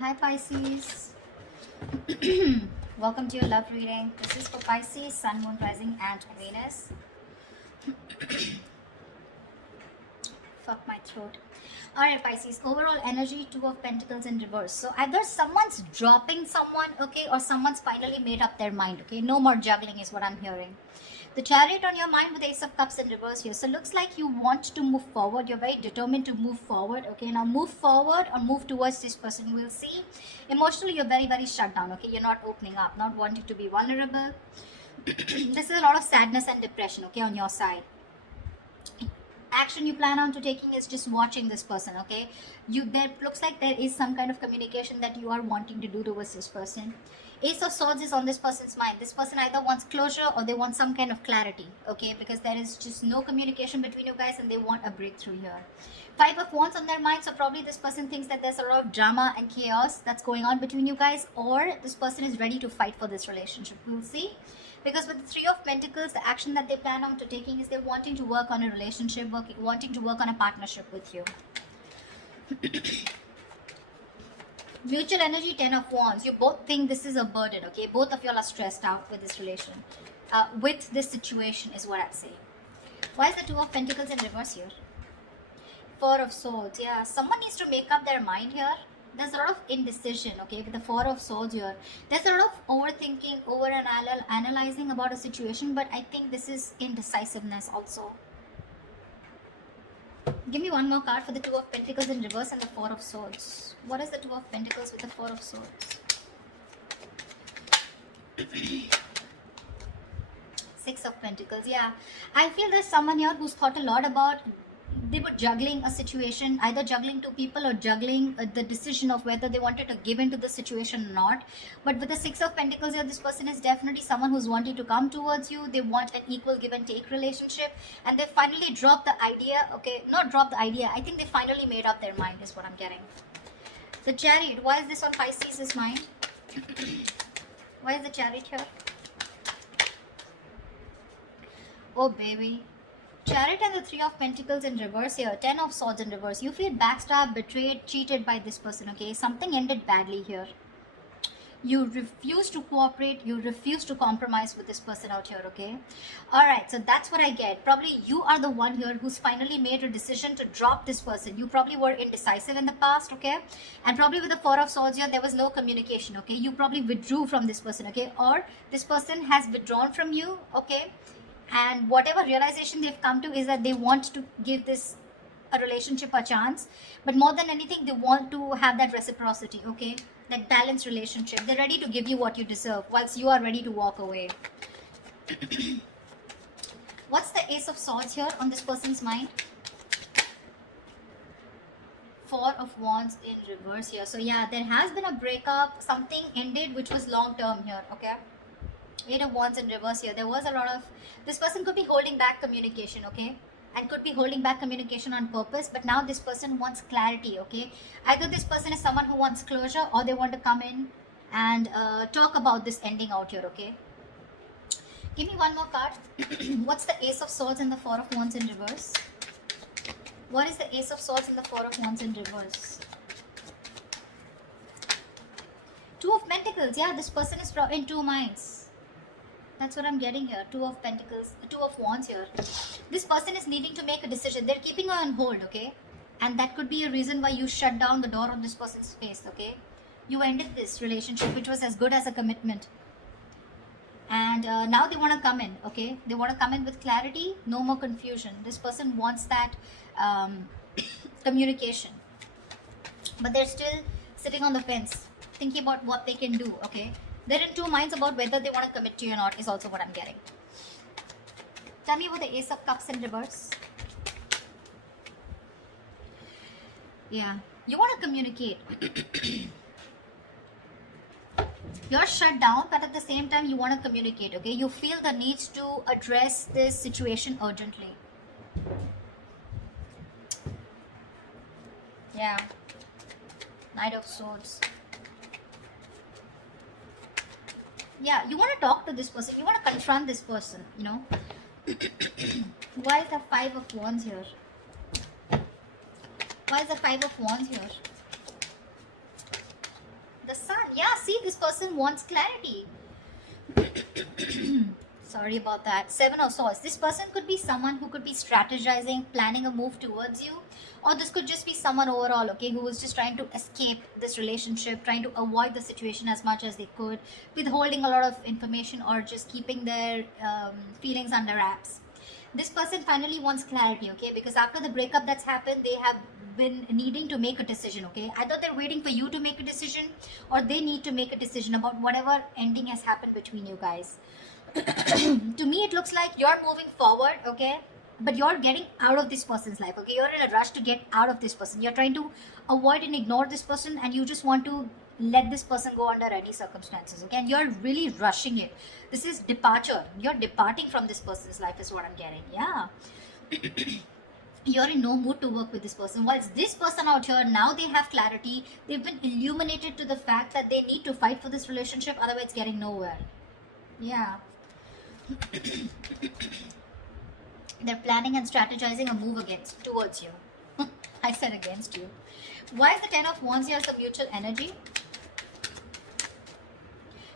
Hi Pisces. Welcome to your love reading. This is for Pisces, Sun, Moon, Rising and Venus. Fuck my throat. Alright Pisces, overall energy, Two of Pentacles in reverse. So either someone's dropping someone, okay, or someone's finally made up their mind, okay. No more juggling is what I'm hearing. The Chariot on your mind with Ace of Cups in reverse here. So looks like you want to move forward. You're very determined to move forward. Okay, now move forward or move towards this person. We'll see. Emotionally, you're very, very shut down. Okay, you're not opening up, not wanting to be vulnerable. This is a lot of sadness and depression, okay, on your side. Action you plan on to taking is just watching this person, okay. There looks like there is some kind of communication that you are wanting to do towards this person. Ace of Swords is on this person's mind. This person either wants closure or they want some kind of clarity, okay, because there is just no communication between you guys and they want a breakthrough here. Five of Wands on their mind, so probably this person thinks that there's a lot of drama and chaos that's going on between you guys, or this person is ready to fight for this relationship. We'll see. Because with the Three of Pentacles, the action that they plan on to taking is they're wanting to work on a relationship, wanting to work on a partnership with you. Mutual energy, Ten of Wands. You both think this is a burden, okay? Both of y'all are stressed out with this relation. With this situation is what I'd say. Why is the Two of Pentacles in reverse here? Four of Swords. Yeah, someone needs to make up their mind here. There's a lot of indecision, okay, with the Four of Swords here. There's a lot of overthinking, analyzing about a situation, but I think this is indecisiveness also. Give me one more card for the Two of Pentacles in reverse and the Four of Swords. What is the Two of Pentacles with the Four of Swords? Six of Pentacles. Yeah, I feel there's someone here who's thought a lot about, they were juggling a situation, either juggling two people or juggling the decision of whether they wanted to give into the situation or not. But with the Six of Pentacles here, this person is definitely someone who's wanting to come towards you. They want an equal give and take relationship, and they finally dropped the idea, okay, not dropped the idea, I think they finally made up their mind is what I'm getting. The Chariot, why is this on Pisces' mind? Why is the Chariot here? Oh baby. Chariot and the Three of Pentacles in reverse here. Ten of Swords in reverse. You feel backstabbed, betrayed, cheated by this person, okay? Something ended badly here. You refuse to cooperate. You refuse to compromise with this person out here, okay? Alright, so that's what I get. Probably you are the one here who's finally made a decision to drop this person. You probably were indecisive in the past, okay? And probably with the Four of Swords here, there was no communication, okay? You probably withdrew from this person, okay? Or this person has withdrawn from you, okay? And whatever realization they've come to is that they want to give this a relationship a chance, but more than anything they want to have that reciprocity, okay, that balanced relationship. They're ready to give you what you deserve whilst you are ready to walk away. What's the Ace of Swords here on this person's mind? Four of Wands in reverse here. So yeah, there has been a breakup, something ended which was long term here, okay? Eight of Wands in reverse here. There was a lot of, this person could be holding back communication, okay, and could be holding back communication on purpose, but now this person wants clarity, okay. Either this person is someone who wants closure, or they want to come in and talk about this ending out here, okay. Give me one more card. What's the Ace of Swords and the Four of Wands in reverse? What is the Ace of Swords and the Four of Wands in reverse? Two of Pentacles. Yeah, this person is in two minds. That's what I'm getting here. Two of Pentacles, Two of Wands here. This person is needing to make a decision. They're keeping her on hold, okay? And that could be a reason why you shut down the door on this person's face, okay? You ended this relationship, which was as good as a commitment. And now they want to come in, okay? They want to come in with clarity, no more confusion. This person wants that communication. But they're still sitting on the fence, thinking about what they can do, okay? They're in two minds about whether they want to commit to you or not is also what I'm getting. Tell me about the Ace of Cups in reverse. Yeah, you want to communicate. You're shut down, but at the same time you want to communicate, okay? You feel the need to address this situation urgently. Yeah. Knight of Swords. Yeah, you want to talk to this person. You want to confront this person, you know. Why is the Five of Wands here? Why is the Five of Wands here? person wants clarity. Sorry about that. Seven of Swords. This person could be someone who could be strategizing, planning a move towards you, or this could just be someone overall, okay, who was just trying to escape this relationship, trying to avoid the situation as much as they could, withholding a lot of information or just keeping their feelings under wraps. This person finally wants clarity, okay, because after the breakup that's happened, they have been needing to make a decision, okay. Either they're waiting for you to make a decision, or they need to make a decision about whatever ending has happened between you guys. To me it looks like you're moving forward, okay, but you're getting out of this person's life, okay. You're in a rush to get out of this person. You're trying to avoid and ignore this person, and you just want to let this person go under any circumstances, okay, and you're really rushing it. This is departure. You're departing from this person's life is what I'm getting. Yeah. You're in no mood to work with this person. Whilst this person out here, now they have clarity, they've been illuminated to the fact that they need to fight for this relationship, otherwise getting nowhere. Yeah. They're planning and strategizing a move towards you. I said against you. Why is the Ten of Wands here? Some mutual energy.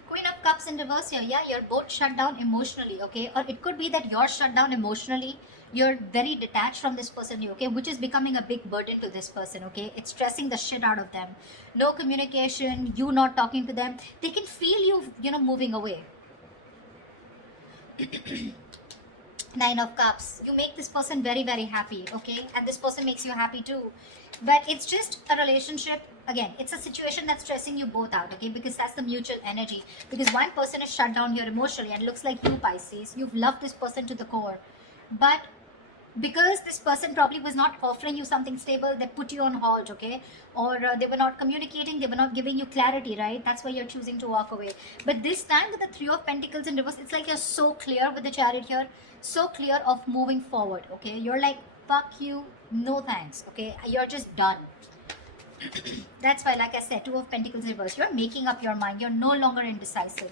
Queen of Cups in reverse here. Yeah, you're both shut down emotionally, okay? Or it could be that you're shut down emotionally. You're very detached from this person, okay? Which is becoming a big burden to this person, okay? It's stressing the shit out of them. No communication, you not talking to them. They can feel you, moving away. Nine of Cups. You make this person very, very happy, okay? And this person makes you happy too. But it's just a relationship. Again, it's a situation that's stressing you both out, okay? Because that's the mutual energy. Because one person is shut down here emotionally, and it looks like you, Pisces. You've loved this person to the core. But because this person probably was not offering you something stable, they put you on hold, okay? Or they were not communicating, they were not giving you clarity, right? That's why you're choosing to walk away. But this time with the Three of Pentacles in reverse, it's like you're so clear with the Chariot here, so clear of moving forward, okay? You're like, fuck you, no thanks, okay? You're just done. That's why, like I said, Two of Pentacles in reverse, you're making up your mind. You're no longer indecisive.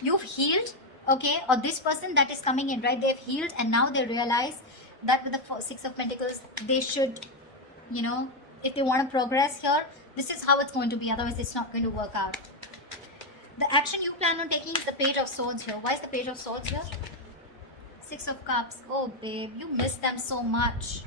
You've healed, okay, or this person that is coming in, right, they've healed, and now they realize that with the Six of Pentacles, they should, if they want to progress here, this is how it's going to be, otherwise it's not going to work out. The action you plan on taking is the Page of Swords here. Why is the Page of Swords here? Six of Cups. Oh babe, you miss them so much.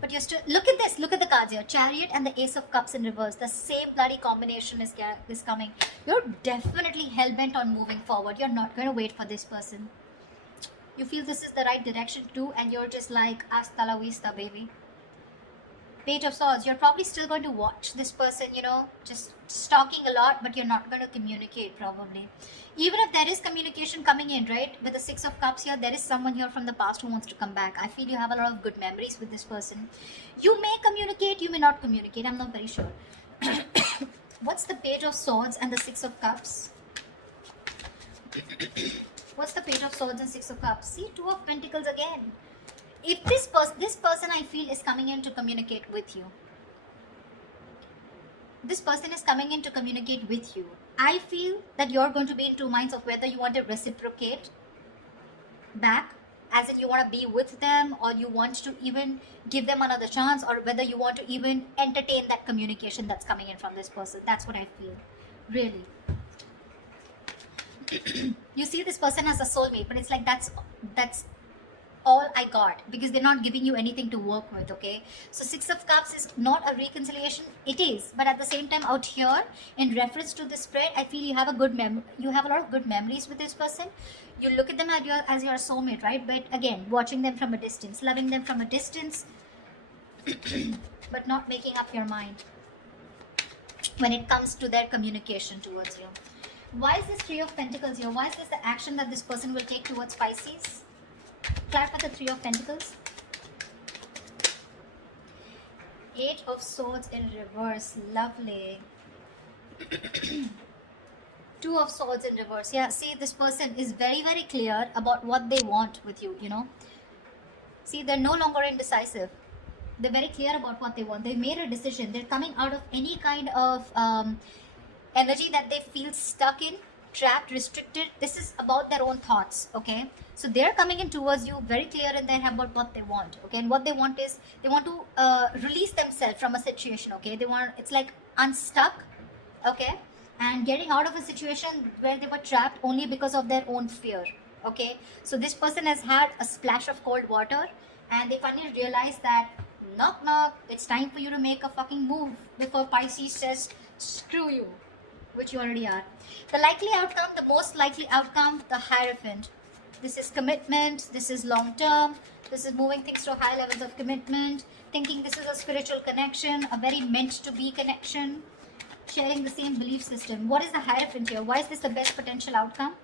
But you're still, look at this, look at the cards here. Chariot and the Ace of Cups in reverse. The same bloody combination is coming. You're definitely hell-bent on moving forward. You're not going to wait for this person. You feel this is the right direction too, and you're just like, hasta la vista, baby. Page of Swords, you're probably still going to watch this person, just stalking a lot, but you're not going to communicate probably. Even if there is communication coming in, right, with the Six of Cups here, there is someone here from the past who wants to come back. I feel you have a lot of good memories with this person. You may communicate, you may not communicate, I'm not very sure. What's the Page of Swords and the Six of Cups? What's the Page of Swords and Six of Cups? See, Two of Pentacles again. If this person I feel is coming in to communicate with you. This person is coming in to communicate with you. I feel that you're going to be in two minds of whether you want to reciprocate back, as in you want to be with them, or you want to even give them another chance, or whether you want to even entertain that communication that's coming in from this person. That's what I feel. Really. You see this person as a soulmate, but it's like that's all I got, because they're not giving you anything to work with, okay? So Six of Cups is not a reconciliation. It is, but at the same time out here, in reference to this spread, I feel you have a lot of good memories with this person. You look at them as your soulmate, right? But again, watching them from a distance, loving them from a distance, but not making up your mind when it comes to their communication towards you. Why is this Three of Pentacles here? Why is this the action that this person will take towards Pisces? Clarify the Three of Pentacles. Eight of Swords in reverse. Lovely. Two of Swords in reverse. Yeah, see, this person is very, very clear about what they want with you, See, they're no longer indecisive. They're very clear about what they want. They've made a decision. They're coming out of any kind of energy that they feel stuck in, trapped, restricted. This is about their own thoughts, okay? So they're coming in towards you very clear in their head about what they want, okay? And what they want is, they want to release themselves from a situation, okay? It's like unstuck, okay, and getting out of a situation where they were trapped only because of their own fear, okay. So this person has had a splash of cold water, and they finally realize that knock knock, it's time for you to make a fucking move before Pisces says screw you, which you already are. The likely outcome, the most likely outcome, the Hierophant. This is commitment, this is long term, this is moving things to high levels of commitment, thinking this is a spiritual connection, a very meant to be connection, sharing the same belief system. What is the Hierophant here? Why is this the best potential outcome?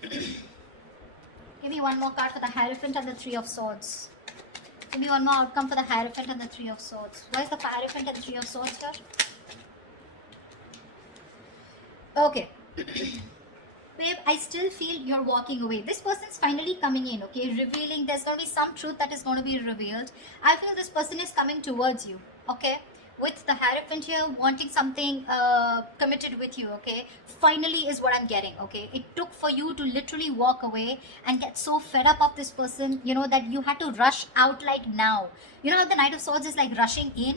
Give me one more card for the Hierophant and the Three of Swords. Give me one more outcome for the Hierophant and the Three of Swords. Why is the Hierophant and the Three of Swords here? Okay. Babe, I still feel you're walking away. This person's finally coming in, okay? Revealing, there's going to be some truth that is going to be revealed. I feel this person is coming towards you, okay? With the Hierophant here, wanting something committed with you, okay? Finally is what I'm getting, okay? It took for you to literally walk away and get so fed up of this person, you know, that you had to rush out like now. You know how the Knight of Swords is like rushing in?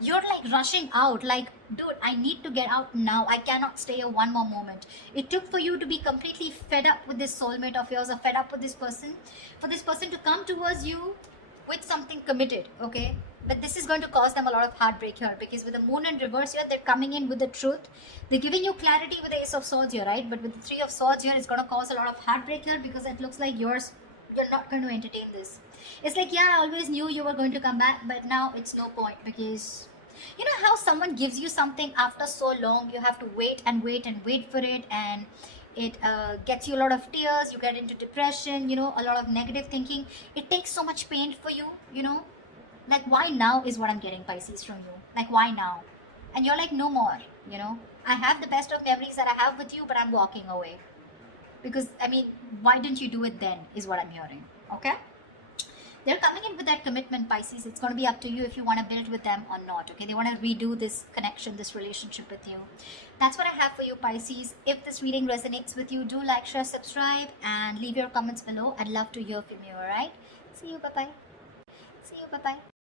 You're like rushing out, like, dude, I need to get out now. I cannot stay here one more moment. It took for you to be completely fed up with this soulmate of yours, or fed up with this person, for this person to come towards you with something committed, okay? But this is going to cause them a lot of heartbreak here, because with the Moon in reverse here, they're coming in with the truth. They're giving you clarity with the Ace of Swords here, right? But with the Three of Swords here, it's going to cause a lot of heartbreak here, because it looks like you're not going to entertain this. It's like, yeah, I always knew you were going to come back, but now it's no point, because you know how someone gives you something after so long, you have to wait and wait and wait for it, and it gets you a lot of tears, you get into depression, you know, a lot of negative thinking. It takes so much pain for you, you know. Like, why now is what I'm getting, Pisces, from you. Like, why now? And you're like, no more, you know. I have the best of memories that I have with you, but I'm walking away. Because, I mean, why didn't you do it then, is what I'm hearing, okay? They're coming in with that commitment, Pisces. It's going to be up to you if you want to build with them or not, okay? They want to redo this connection, this relationship with you. That's what I have for you, Pisces. If this reading resonates with you, do like, share, subscribe, and leave your comments below. I'd love to hear from you, all right? See you, bye-bye. See you, bye-bye.